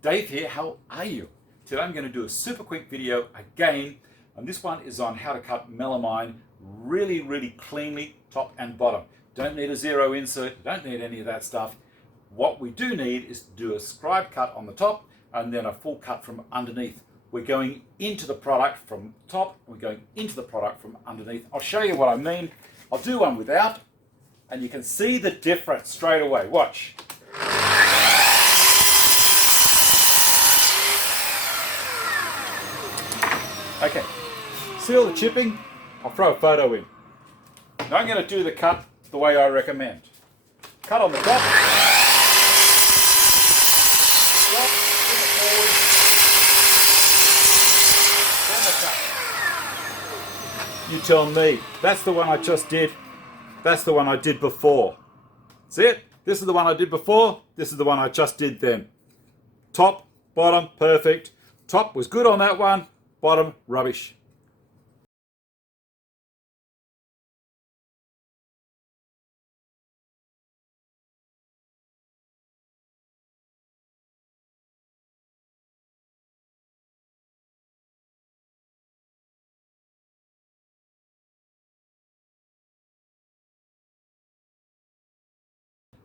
Dave here, how are you? Today I'm going to do a super quick video again, and this one is on how to cut melamine really cleanly, top and bottom. Don't need a zero insert, don't need any of that stuff. What we do need is to do a scribe cut on the top and then a full cut from underneath. We're going into the product from top, we're going into the product from underneath. I'll show you what I mean. I'll do one without, and you can see the difference straight away. Watch. Okay, see all the chipping? I'll throw a photo in. Now I'm going to do the cut the way I recommend. Cut on the top. Drop, bring it forward. Then the cut. You tell me. That's the one I just did. That's the one I did before. See it? This is the one I did before. This is the one I just did then. Top, bottom, perfect. Top was good on that one. Bottom, rubbish.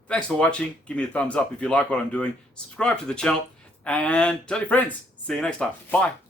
Thanks for watching. Give me a thumbs up if you like what I'm doing. Subscribe to the channel and tell your friends. See you next time. Bye.